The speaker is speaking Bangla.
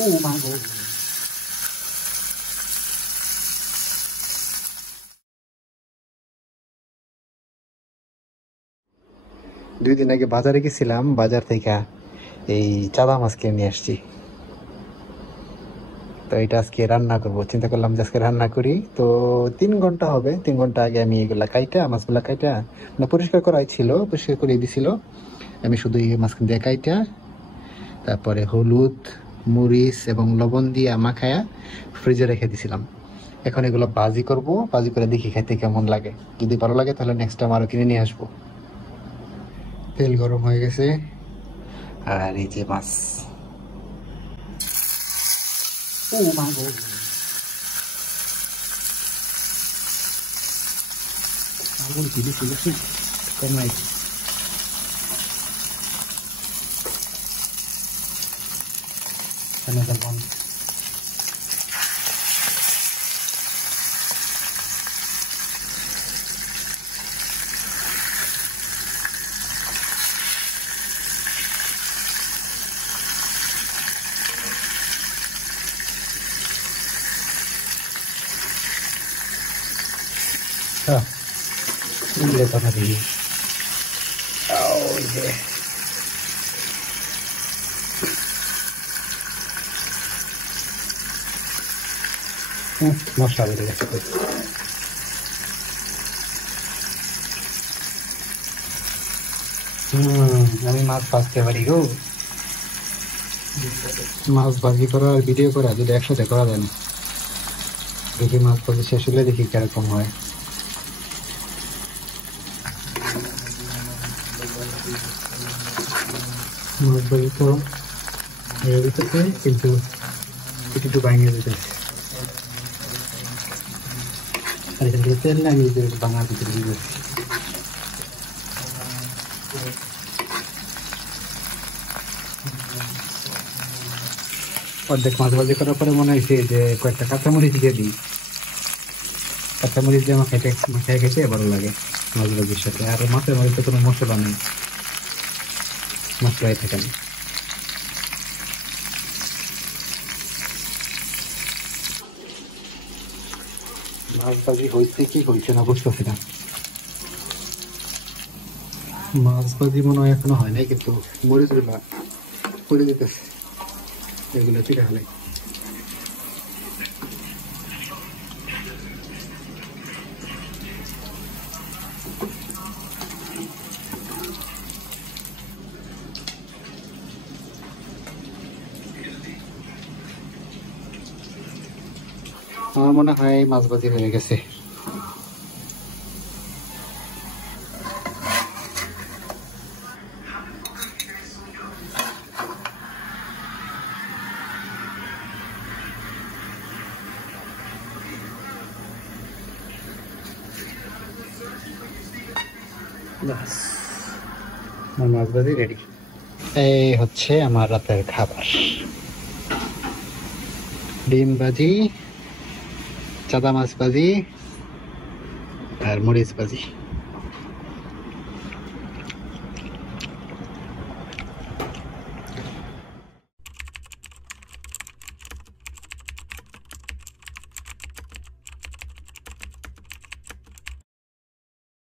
ও মা গো, দুই দিন আগে বাজারে গেছিলাম, বাজার থেকে এই চাঁদা মাছ কিনে নিয়ে আসছি। তো এটা আজকে রান্না করবো, চিন্তা করলাম যে আজকে রান্না করি। তো 3 ঘন্টা হবে, 3 ঘন্টা আগে আমি এগুলা কাইটা, মাছগুলা কাইটা মানে পরিষ্কার করাই ছিল, পরিষ্কার করে দিছিল। আমি শুধু এই মাছখান দিয়ে কাইটা তারপরে হলুদ, মরিচ এবং লবণ দিয়ে মাখায়া ফ্রিজে রেখে দিছিলাম। এখন এগুলো ভাজি করব, ভাজি করে দেখি খাইতে কেমন লাগে। যদি ভালো লাগে তাহলে নেক্সট টাইম আরো কিনে নিয়ে আসবো। তেল গরম হয়ে গেছে, আর এই যে মাছ। ও মা গো, আগুন দিদি তুলেছি কমাই। Another one. Ini apa tadi? Oh yeah. মশলা বেড়ে গেছে। আমি মাছ ভাজতে পারি গো। মাছ ভাজি করা আর ভিডিও করা যদি একসাথে করা যায় না। দেখি মাছ ভাজি শেষ হলে দেখি কিরকম হয়। মাছ ভাজি তো হয়ে যেতেছে, কিন্তু একটু ভাঙিয়ে দিতেছে। আর এখান থেকে তেল না নিয়ে ভাঙা ভিতরে দিয়ে দিচ্ছি। অর্ধেক মাছ ভাজি করার পরে মনে হয়েছে যে কয়েকটা কাঁচামরিচ দিয়ে দিই। কাঁচামরিচ দিয়ে আমার খেতে খেতে ভালো লাগে মাছ ভাজির সাথে। আর মাছের মধ্যে কোনো মশলা নেই, মশলাই থাকে না। মাছ ভাজি হয়েছে কি হয়েছে না বুঝতেছি না। মাছ ভাজি মনে হয় এখনো হয় নাই, কিন্তু মরিচ গুলা করে দিতেছে, এগুলো চিটা হলে। আমার মনে হয় মাছ ভাজি হয়ে গেছে। মাছ ভাজি রেডি। এই হচ্ছে আমার রাতের খাবার, ডিম ভাজি, চাদা মাছ ভাজি আর মরিচ ভাজি।